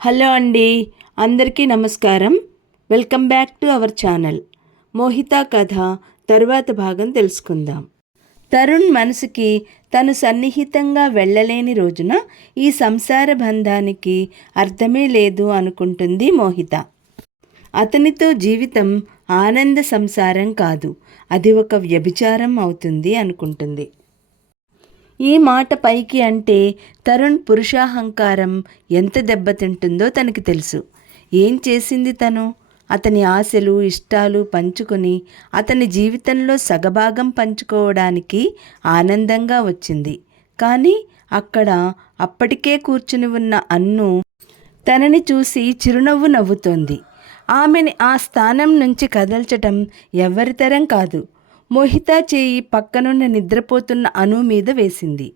Hello అండి అందరికీ నమస్కారం. Welcome back to our channel. Mohita కథ తరువాత భాగం తెలుసుకుందాం. తరుణ్ మనసుకి తను సన్నిహితంగా వెళ్ళలేని రోజున ఈ సంసార బంధానికి అర్థమే లేదు అనుకుంటుంది మోహిత. అతనితో జీవితం ఆనంద సంసారం కాదు అది ఒక వ్యభిచారం అవుతుంది అనుకుంటుంది. ఈ మాట పైకి అంటే తరుణ్ పురుషాహంకారం ఎంత దెబ్బతింటుందో తనకి తెలుసు. ఏం చేసింది తను? అతని ఆశలు ఇష్టాలు పంచుకొని అతని జీవితంలో సగభాగం పంచుకోవడానికి ఆనందంగా వచ్చింది. కానీ అక్కడ అప్పటికే కూర్చుని ఉన్న అన్ను తనని చూసి చిరునవ్వు నవ్వుతోంది. ఆమెని ఆ స్థానం నుంచి కదల్చటం ఎవరితరం కాదు. మోహిత చేయి పక్కనున్న నిద్రపోతున్న అను మీద వేసింది.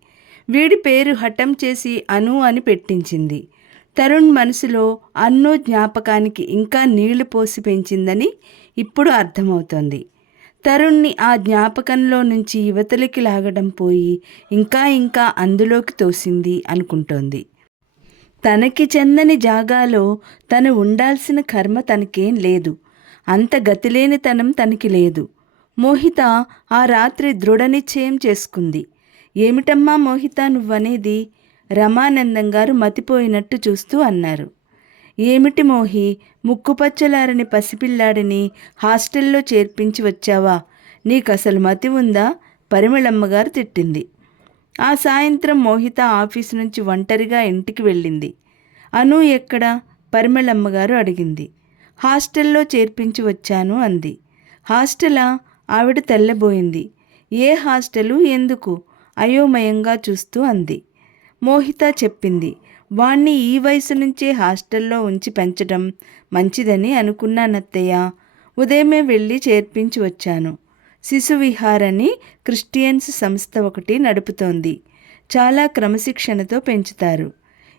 వీడి పేరు హఠం చేసి అను అని పెట్టించింది. తరుణ్ మనసులో అన్ను జ్ఞాపకానికి ఇంకా నీళ్ళు పోసి పెంచిందని ఇప్పుడు అర్థమవుతోంది. తరుణ్ణి ఆ జ్ఞాపకంలో నుంచి యువతలకి లాగడం పోయి ఇంకా ఇంకా అందులోకి తోసింది అనుకుంటోంది. తనకి చెందని జాగాలో తను ఉండాల్సిన కర్మ తనకేం లేదు. అంత గతిలేనితనం తనకి లేదు. మోహిత ఆ రాత్రి దృఢ నిశ్చయం చేసుకుంది. ఏమిటమ్మా మోహిత నువ్వనేది? రమానందం గారు మతిపోయినట్టు చూస్తూ అన్నారు. ఏమిటి మోహి ముక్కుపచ్చలారని పసిపిల్లాడిని హాస్టల్లో చేర్పించి వచ్చావా? నీకు అసలు మతి ఉందా? పరిమళమ్మగారు తిట్టింది. ఆ సాయంత్రం మోహిత ఆఫీస్ నుంచి ఒంటరిగా ఇంటికి వెళ్ళింది. అను ఎక్కడ? పరిమళమ్మగారు అడిగింది. హాస్టల్లో చేర్పించి వచ్చాను అంది. హాస్టలా? ఆవిడ తెల్లబోయింది. ఏ హాస్టలు ఎందుకు? అయోమయంగా చూస్తూ అంది. మోహిత చెప్పింది. వాణ్ణి ఈ వయసు నుంచే హాస్టల్లో ఉంచి పెంచడం మంచిదని అనుకున్నానత్తయ్య. ఉదయమే వెళ్ళి చేర్పించి వచ్చాను. శిశువిహారని అని క్రిస్టియన్స్ సంస్థ ఒకటి నడుపుతోంది. చాలా క్రమశిక్షణతో పెంచుతారు.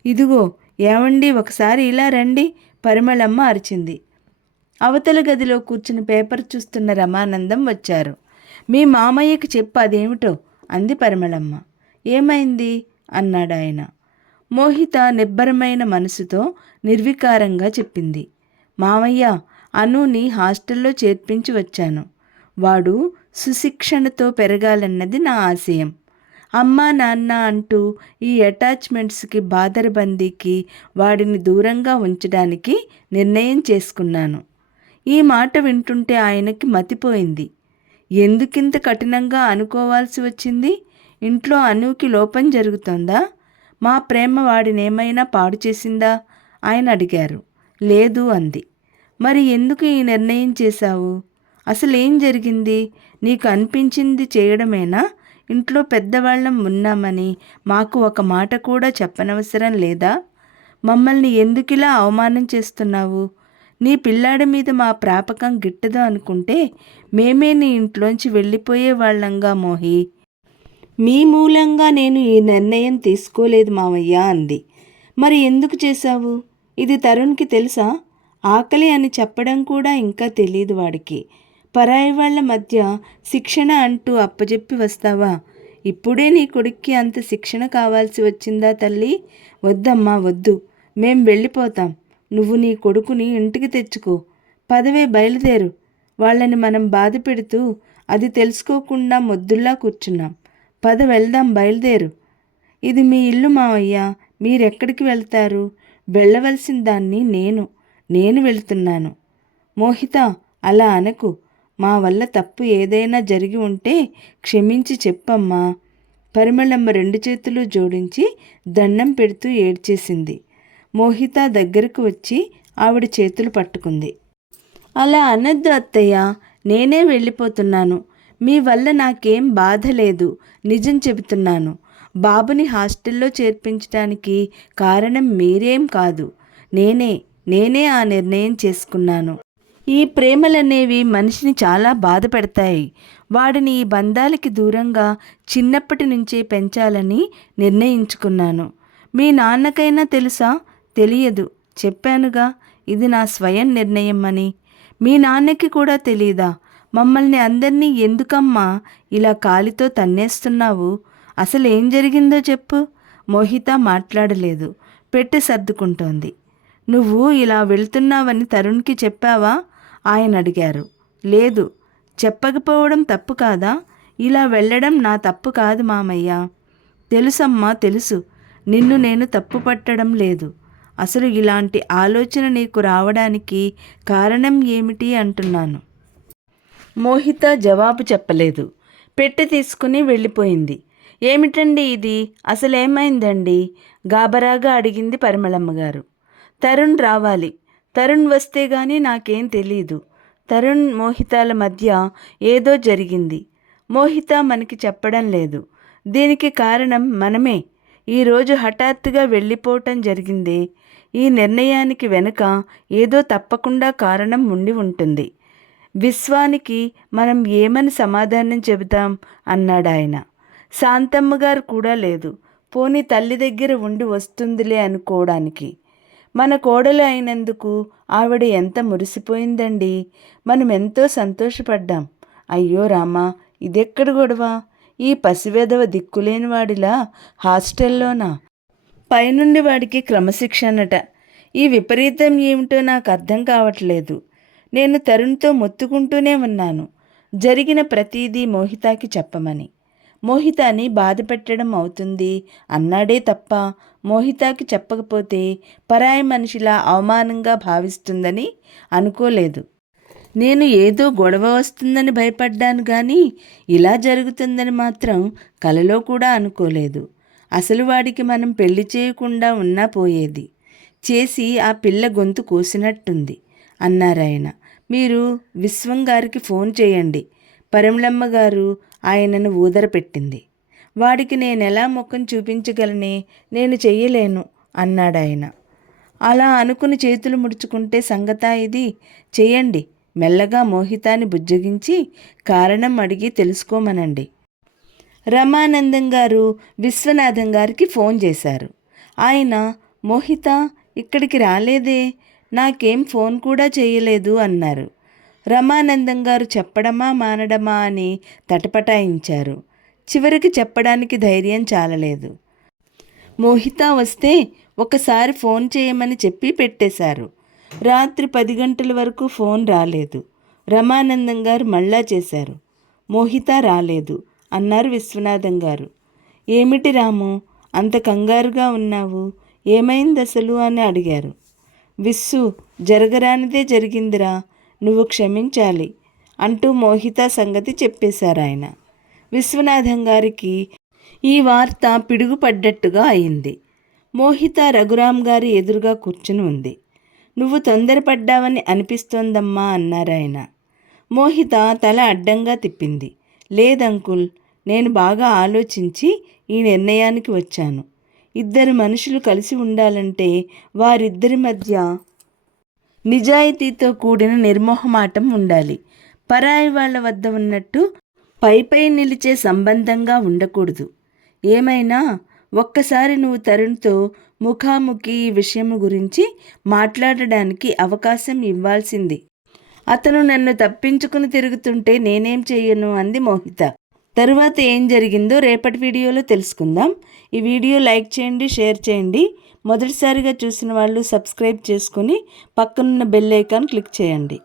ఇదిగో ఏమండి ఒకసారి ఇలా రండి పరిమళమ్మ అరిచింది. అవతల గదిలో కూర్చుని పేపర్ చూస్తున్న రమానందం వచ్చారు. మీ మామయ్యకి చెప్పు అదేమిటో అంది పరిమళమ్మ. ఏమైంది? అన్నాడు ఆయన మోహిత నిబ్బరమైన మనసుతో నిర్వికారంగా చెప్పింది. మామయ్య అనుని హాస్టల్లో చేర్పించి వచ్చాను. వాడు సుశిక్షణతో పెరగాలన్నది నా ఆశయం. అమ్మా నాన్న అంటూ ఈ అటాచ్మెంట్స్కి బాదరబందీకి వాడిని దూరంగా ఉంచడానికి నిర్ణయం చేసుకున్నాను. ఈ మాట వింటుంటే ఆయనకి మతిపోయింది. ఎందుకింత కఠినంగా అనుకోవాల్సి వచ్చింది? ఇంట్లో అనుకి లోపం జరుగుతోందా? మా ప్రేమ వాడినేమైనా పాడు చేసిందా? ఆయన అడిగారు. లేదు అంది. మరి ఎందుకు ఈ నిర్ణయం చేశావు? అసలు ఏం జరిగింది? నీకు అనిపించింది చేయడమేనా? ఇంట్లో పెద్దవాళ్ళం ఉన్నామని మాకు ఒక మాట కూడా చెప్పనవసరం లేదా? మమ్మల్ని ఎందుకిలా అవమానం చేస్తున్నావు? నీ పిల్లాడి మీద మా ప్రాపకం గిట్టదు అనుకుంటే మేమే నీ ఇంట్లోంచి వెళ్ళిపోయే వాళ్ళంగా మోహి. మీ మూలంగా నేను ఈ నిర్ణయం తీసుకోలేదు మావయ్య అంది. మరి ఎందుకు చేశావు? ఇది తరుణ్కి తెలుసా? ఆకలి అని చెప్పడం కూడా ఇంకా తెలియదు వాడికి. పరాయి వాళ్ళ మధ్య శిక్షణ అంటూ అప్పజెప్పి వస్తావా? ఇప్పుడే నీ కొడుక్కి అంత శిక్షణ కావాల్సి వచ్చిందా తల్లి? వద్దమ్మా వద్దు. మేం వెళ్ళిపోతాం. నువ్వు నీ కొడుకుని ఇంటికి తెచ్చుకో. పదవే బయలుదేరు. వాళ్ళని మనం బాధ పెడుతూ అది తెలుసుకోకుండా మొద్దుల్లా కూర్చున్నాం. పద వెళ్దాం బయలుదేరు. ఇది మీ ఇల్లు మావయ్య. మీరెక్కడికి వెళ్తారు? వెళ్ళవలసిన దాన్ని నేను నేను వెళ్తున్నాను. మోహిత అలా అనకు. మా వల్ల తప్పు ఏదైనా జరిగి ఉంటే క్షమించి చెప్పమ్మా. పరిమళమ్మ రెండు చేతులు జోడించి దండం పెడుతూ ఏడ్చేసింది. మోహిత దగ్గరకు వచ్చి ఆవిడ చేతులు పట్టుకుంది. అలా అనద్దు అత్తయ్య నేనే వెళ్ళిపోతున్నాను. మీ వల్ల నాకేం బాధ లేదు నిజం చెబుతున్నాను. బాబుని హాస్టల్లో చేర్పించడానికి కారణం మీరేం కాదు. నేనే నేనే ఆ నిర్ణయం చేసుకున్నాను. ఈ ప్రేమలనేవి మనిషిని చాలా బాధ పెడతాయి వాడిని ఈ బంధాలకి దూరంగా చిన్నప్పటి నుంచే పెంచాలని నిర్ణయించుకున్నాను. మీ నాన్నకైనా తెలుసా? తెలియదు. చెప్పానుగా ఇది నా స్వయం నిర్ణయం అని మీ నాన్నకి కూడా తెలీదా? మమ్మల్ని అందరినీ ఎందుకమ్మా ఇలా కాలితో తన్నేస్తున్నావు? అసలు ఏం జరిగిందో చెప్పు. మోహిత మాట్లాడలేదు. పెట్టి సర్దుకుంటోంది. నువ్వు ఇలా వెళ్తున్నావని తరుణ్కి చెప్పావా? ఆయన అడిగారు. లేదు. చెప్పకపోవడం తప్పు కాదా? ఇలా వెళ్ళడం నా తప్పు కాదు మామయ్య. తెలుసమ్మా తెలుసు. నిన్ను నేను తప్పు పట్టడం లేదు. అసలు ఇలాంటి ఆలోచన నీకు రావడానికి కారణం ఏమిటి అంటున్నాను. మోహిత జవాబు చెప్పలేదు. పెట్టి తీసుకుని వెళ్ళిపోయింది. ఏమిటండి ఇది? అసలేమైందండి? గాబరాగా అడిగింది పరిమళమ్మ గారు తరుణ్ రావాలి. తరుణ్ వస్తే గానీ నాకేం తెలీదు. తరుణ్ మోహితాల మధ్య ఏదో జరిగింది. మోహిత మనకి చెప్పడం లేదు. దీనికి కారణం మనమే. ఈరోజు హఠాత్తుగా వెళ్ళిపోవటం జరిగిందే. ఈ నిర్ణయానికి వెనుక ఏదో తప్పకుండా కారణం ఉండి ఉంటుంది. విశ్వానికి మనం ఏమని సమాధానం చెబుతాం? అన్నాడు ఆయన శాంతమ్మ గారు కూడా లేదు. పోనీ తల్లి దగ్గర ఉండి వస్తుందిలే అనుకోవడానికి. మన కోడలు అయినందుకు ఆవిడ ఎంత మురిసిపోయిందండి? మనం ఎంతో సంతోషపడ్డాం. అయ్యో రామా ఇదెక్కడ గొడవ? ఈ పసివెదవ దిక్కులేని వాడిలా హాస్టల్లోనా? పైనుండి వాడికి క్రమశిక్షణట. ఈ విపరీతం ఏమిటో నాకు అర్థం కావట్లేదు. నేను తరుణ్తో మొత్తుకుంటూనే ఉన్నాను. జరిగిన ప్రతీదీ మోహితాకి చెప్పమని. మోహితాని బాధపెట్టడం అవుతుంది అన్నాడే తప్ప మోహితాకి చెప్పకపోతే పరాయి మనిషిలా అవమానంగా భావిస్తుందని అనుకోలేదు. నేను ఏదో గొడవ వస్తుందని భయపడ్డాను కానీ ఇలా జరుగుతుందని మాత్రం కలలో కూడా అనుకోలేదు. అసలు వాడికి మనం పెళ్ళి చేయకుండా ఉన్నా పోయేది. చేసి ఆ పిల్ల గొంతు కోసినట్టుంది అన్నారాయన మీరు విశ్వం గారికి ఫోన్ చేయండి. పరిమళమ్మ గారు ఆయనను ఊదరపెట్టింది. వాడికి నేను ఎలా ముఖం చూపించగలనే నేను చెయ్యలేను అన్నాడాయన అలా అనుకుని చేతులు ముడుచుకుంటే సంగతా ఇది. చేయండి మెల్లగా మోహితాన్ని బుజ్జగించి కారణం అడిగి తెలుసుకోమనండి రమానందం గారు విశ్వనాథం గారికి ఫోన్ చేశారు. ఆయన మోహిత ఇక్కడికి రాలేదే నాకేం ఫోన్ కూడా చేయలేదు అన్నారు. రమానందం గారు చెప్పడమా మానడమా అని తటపటాయించారు. చివరికి చెప్పడానికి ధైర్యం చాలలేదు. మోహిత వస్తే ఒకసారి ఫోన్ చేయమని చెప్పి పెట్టేశారు. రాత్రి పది గంటల వరకు ఫోన్ రాలేదు. రమానందం గారు మళ్ళా చేశారు. మోహిత రాలేదు. అన్నారు విశ్వనాథం గారు. ఏమిటి రాము అంత కంగారుగా ఉన్నావు? ఏమైంది అసలు? అని అడిగారు. విస్సు జరగరానిదే జరిగిందిరా నువ్వు క్షమించాలి అంటూ మోహిత సంగతి చెప్పేశారు ఆయన. విశ్వనాథం గారికి ఈ వార్త పిడుగుపడ్డట్టుగా అయింది. మోహిత రఘురాం గారి ఎదురుగా కూర్చుని ఉంది. నువ్వు తొందరపడ్డావని అనిపిస్తోందమ్మా అన్నారాయన మోహిత తల అడ్డంగా తిప్పింది. లేదంకుల్ నేను బాగా ఆలోచించి ఈ నిర్ణయానికి వచ్చాను. ఇద్దరు మనుషులు కలిసి ఉండాలంటే వారిద్దరి మధ్య నిజాయితీతో కూడిన నిర్మోహమాటం ఉండాలి. పరాయి వాళ్ళ వద్ద ఉన్నట్టు పైపై నిలిచే సంబంధంగా ఉండకూడదు. ఏమైనా ఒక్కసారి నువ్వు తరుణ్తో ముఖాముఖి ఈ విషయం గురించి మాట్లాడడానికి అవకాశం ఇవ్వాల్సింది. అతను నన్ను తప్పించుకుని తిరుగుతుంటే నేనేం చెయ్యను అంది మోహిత. తరువాత ఏం జరిగిందో రేపటి వీడియోలో తెలుసుకుందాం. ఈ వీడియో లైక్ చేయండి షేర్ చేయండి. మొదటిసారిగా చూసిన వాళ్ళు సబ్స్క్రైబ్ చేసుకుని పక్కనున్న బెల్ ఐకాన్ క్లిక్ చేయండి.